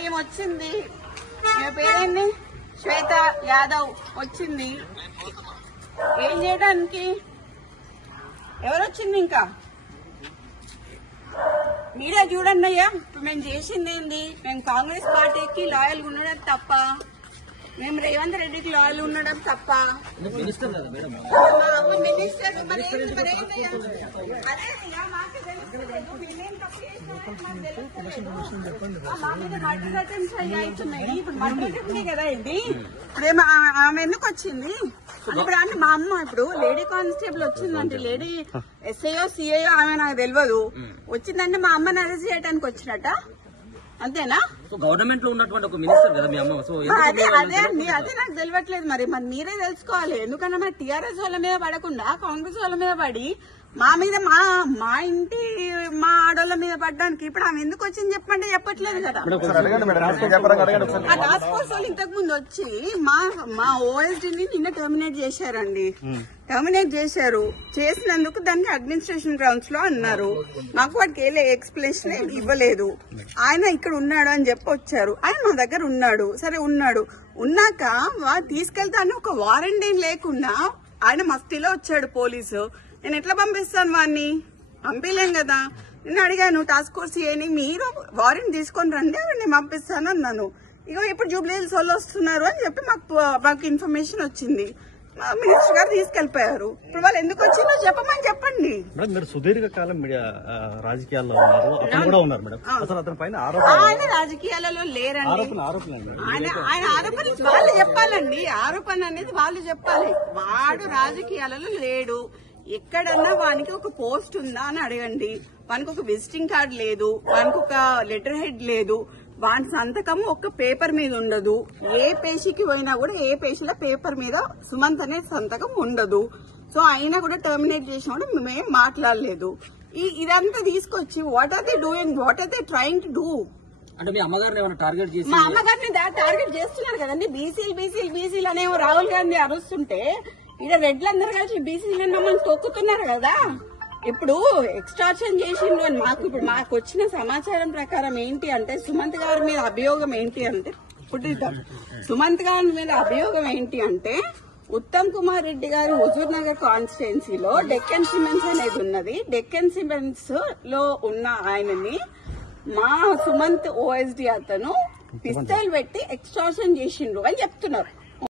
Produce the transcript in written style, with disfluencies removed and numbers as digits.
ఈమె వచ్చింది, ఈమె పేరేంది, శ్వేత యాదవ్ వచ్చింది. ఏం చేయడానికి? ఎవరు వచ్చింది? ఇంకా మీడియా చూడండి అయ్యా. ఇప్పుడు మేము చేసింది ఏంది? మేము కాంగ్రెస్ పార్టీకి లాయల్ ఉండడం తప్ప, మేము రేవంత్ రెడ్డికి లాయల్ ఉండడం తప్ప. మినిస్టర్ మరి కదా ఇది. ఇప్పుడు ఆమె ఎందుకు వచ్చింది? ఇప్పుడు ఆమె మా అమ్మ ఇప్పుడు లేడీ కానిస్టేబుల్ వచ్చిందంటే, లేడీ ఎస్ఐఓ సిఐఓ ఆమె నాకు తెలియదు, వచ్చిందంటే మా అమ్మని అరెస్ట్ చేయడానికి వచ్చినట్ట, అంతేనా? గవర్నమెంట్ లో ఉన్నటువంటి ఒక మినిస్టర్ కదా మీ అమ్మ. అదే అండి, అదే నాకు తెలియట్లేదు. మరి మీరే తెలుసుకోవాలి. ఎందుకంటే మరి టీఆర్ఎస్ వాళ్ళ మీద పడకుండా కాంగ్రెస్ వాళ్ళ మీద పడి మా మీద మా ఇంటి మా ఆడోళ్ళ మీద పడ్డానికి ఇప్పుడు ఆమె ఎందుకు వచ్చింది చెప్పండి, చెప్పట్లేదు కదా. ఆ టాస్క్ ఫోర్స్ వాళ్ళు ఇంతకు ముందు వచ్చి మా ఓఎస్డీని నిన్న టర్మినేట్ చేశారండి. టర్మినేట్ చేశారు. చేసినందుకు దానికి అడ్మినిస్ట్రేషన్ గ్రౌండ్స్ లో అన్నారు. మాకు వాటికి ఏ ఎక్స్ప్లెనేషన్ ఇవ్వలేదు. ఆయన ఇక్కడ ఉన్నాడు అని చెప్పి వచ్చారు. ఆయన మా దగ్గర ఉన్నాడు. సరే ఉన్నాక తీసుకెళ్తాను ఒక వారెంట్ ఏం లేకుండా ఆయన మస్తిలో వచ్చాడు పోలీసు. నేను ఎట్లా పంపిస్తాను వాడిని? పంపించలేం కదా. నేను అడిగాను టాస్క్ ఫోర్స్ ఏని, మీరు వారెంట్ తీసుకొని రండి, నేను పంపిస్తాను అన్నాను. ఇగో ఇప్పుడు జూబ్లీ హిల్స్ వాళ్ళు వస్తున్నారు అని చెప్పి మాకు ఇన్ఫర్మేషన్ వచ్చింది. మినిస్టర్ గారు తీసుకెళ్లిపోయారు. ఇప్పుడు వాళ్ళు ఎందుకు వచ్చిందో చెప్పమని చెప్పండి. మీరు సుదీర్ఘకాలం రాజకీయాల్లో ఉన్నారు, అతను కూడా ఉన్నారు మేడం. అసలు అతని పైన ఆయన రాజకీయాలలో లేరండి. ఆయన ఆరోపణలు వాళ్ళు చెప్పాలండి. ఆరోపణ అనేది వాళ్ళు చెప్పాలి. వాడు రాజకీయాలలో లేడు. ఎక్కడన్నా వానికి ఒక పోస్ట్ ఉందా అని అడగండి. వానికి ఒక విజిటింగ్ కార్డు లేదు, వానికి ఒక లెటర్ హెడ్ లేదు, వాని సంతకం ఒక్క పేపర్ మీద ఉండదు. ఏ పేషీకి పోయినా కూడా ఏ పేషీలో పేపర్ మీద సుమంత్ అనే సంతకం ఉండదు. సో అయినా కూడా టర్మినేట్ చేసినప్పుడు మేము మాట్లాడలేదు. ఇదంతా తీసుకొచ్చి what are they doing, what are they trying to do? అంటే మీ అమ్మగారిని ఏమైనా టార్గెట్ చేసి? మా అమ్మగారిని టార్గెట్ చేస్తున్నారు కదండి. బీసీలు అనేవో రాహుల్ గాంధీ అరుస్తుంటే ఇక్కడ రెడ్లందరూ కలిసి బీసీలు మమ్మల్ని తొక్కుతున్నారు కదా. ఇప్పుడు ఎక్స్ట్రాక్షన్ చేసిండు అని మాకు వచ్చిన సమాచారం ప్రకారం ఏంటి అంటే, సుమంత్ గారి మీద అభియోగం ఏంటి అంటే, సుమంత్ గారి మీద అభియోగం ఏంటి అంటే, ఉత్తమ్ కుమార్ రెడ్డి గారు హుజూర్ నగర్ కాన్స్టిట్యున్సీలో డెక్కన్ సిమెంట్స్ అనేది ఉన్నది. డెక్కన్ సిమెంట్స్ లో ఉన్న ఆయనని మా సుమంత్ ఓఎస్డీ అతను పిస్తల్ పెట్టి ఎక్స్ట్రాక్షన్ చేసిండ్రు అని చెప్తున్నారు.